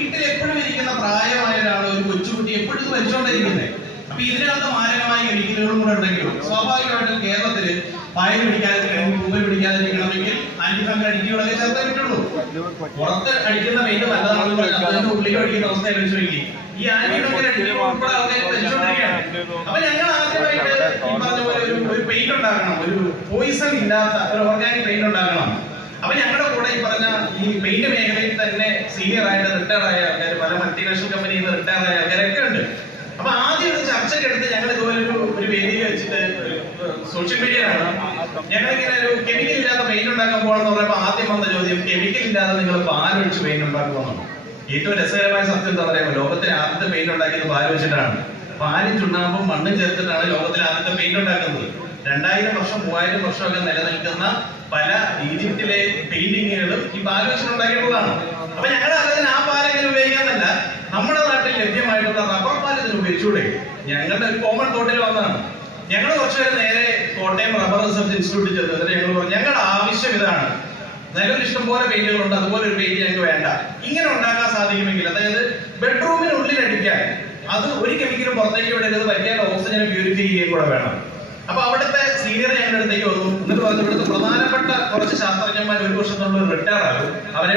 വീട്ടിൽ എപ്പോഴും ഇരിക്കുന്ന പ്രായമായ ഒരാൾ, ഒരു കൊച്ചുകുട്ടി എപ്പോഴും ഇത് വലിച്ചുകൊണ്ടിരിക്കുന്നത്. അപ്പൊ ഇതിനകത്ത് മാരകമായ കെമിക്കലുകളും കൂടെ ഉണ്ടെങ്കിലും സ്വാഭാവികമായിട്ടും കേരളത്തില് പായൽ പിടിക്കാതിരിക്കണമെങ്കിൽ, പൂവൽ പിടിക്കാതിരിക്കണമെങ്കിൽ ആന്റിഫംഗൽ അടിക്കുകളൊക്കെ ചേർത്തേ പറ്റുള്ളൂ. പുറത്ത് അടിക്കുന്ന പെയിന്റ് നല്ലതാണെന്ന് പറഞ്ഞാൽ അതിന്റെ ഉള്ളിൽ അടിക്കുന്ന അവസ്ഥ ആലോചിച്ച് നോക്കി. ഈ ആന്റിഫംഗൽ അടിക്കുമ്പോൾ ഉൾപ്പെടെ ആൾക്കാർ വലിച്ചുകൊണ്ടിരിക്കുകയാണ്. അപ്പൊ ഞങ്ങൾ ആദ്യമായിട്ട് ഈ പറഞ്ഞ പോലെ ഒരു പെയിന്റ് ഉണ്ടാക്കണം, ഒരു പോയിസൺ ഇല്ലാത്ത ഒരു ഓർഗാനിക് പെയിന്റ് ഉണ്ടാക്കണം. അപ്പൊ ഞങ്ങളുടെ കൂടെ ഈ പറഞ്ഞ ഈ പെയിന്റ് മേഖലയിൽ തന്നെ സീനിയർ ആയിട്ട് റിട്ടയർ ആയ ആൾക്കാർ, പല മൾട്ടിനാഷണൽ കമ്പനിയിൽ നിന്ന് റിട്ടയർ ആയ ആൾക്കാരൊക്കെ ഉണ്ട്. അപ്പൊ ആദ്യം ഇത് ചർച്ചയ്ക്കെടുത്ത് ഞങ്ങൾ ഇതുപോലെ ഒരു വേദിയിൽ വെച്ചിട്ട് സോഷ്യൽ മീഡിയയിലാണ് ഞങ്ങളിങ്ങനെ ഒരു കെമിക്കൽ ഇല്ലാത്ത പെയിന്റ് ഉണ്ടാക്കാൻ പോകണമെന്ന് പറയുമ്പോൾ ആദ്യം വന്ന ചോദ്യം, കെമിക്കൽ ഇല്ലാതെ നിങ്ങൾ പാലൊഴിച്ച് പെയിന്റ് ഉണ്ടാക്കുമെന്നോ? ഏറ്റവും രസകരമായ സത്യം എന്താ പറയുക, ലോകത്തിലെ ആദ്യത്തെ പെയിന്റ് ഉണ്ടാക്കിയത് പാൽ വെച്ചിട്ടാണ്. പാലും ചുണ്ണാമ്പും മണ്ണും ചേർത്തിട്ടാണ് ലോകത്തിലെ ആദ്യത്തെ പെയിന്റ് ഉണ്ടാക്കുന്നത്. 2000 വർഷം 3000 വർഷമൊക്കെ നിലനിൽക്കുന്ന പല ഈജിപ്തിലെ പെയിന്റിങ്ങുകളും ഈ പാൽ വെച്ചിട്ടുണ്ടാക്കിയിട്ടുള്ളതാണ്. അപ്പൊ ഞങ്ങളുടെ ആലോചന ആ പാൽ എങ്ങനെ ഉപയോഗിക്കാന്നല്ല, നമ്മുടെ നാട്ടിൽ ലഭ്യമായിട്ടുള്ള റബ്ബർ പാൽ ഇതിന് ഉപയോഗിച്ചൂടെ? ഞങ്ങളുടെ ഒരു കോമൺ തോട്ടിൽ വന്നതാണ്. ഞങ്ങൾ കുറച്ചുപേര് നേരെ കോട്ടയം റബ്ബർ റിസർച്ച് ഇൻസ്റ്റിറ്റ്യൂട്ടിൽ ചെന്നത്. ഞങ്ങൾ പറഞ്ഞു ഞങ്ങളുടെ ആവശ്യം ഇതാണ്, നിലവിൽ ഇഷ്ടംപോലെ പെയിന്റുകളുണ്ട്, അതുപോലെ ഒരു പെയിന്റ് ഞങ്ങൾക്ക് വേണ്ട. ഇങ്ങനെ ഉണ്ടാക്കാൻ സാധിക്കുമെങ്കിൽ, അതായത് ബെഡ്റൂമിനുള്ളിൽ അടിക്കാൻ, അത് ഒരു കെമിക്കലും പുറത്തേക്ക് വിടരുത്, വലിയ ഓക്സിജനെ പ്യൂരിഫൈ ചെയ്യുകയും കൂടെ വേണം. അപ്പൊ അവിടുത്തെ സീനിയർ ഞങ്ങളുടെ അടുത്തേക്ക് വന്നു. എന്നിട്ട് പറഞ്ഞു ഇവിടുത്തെ പ്രധാനപ്പെട്ട കുറച്ച് ശാസ്ത്രജ്ഞന്മാർ 1 വർഷത്തിനുള്ളിൽ റിട്ടയർ ആകും, അവരെ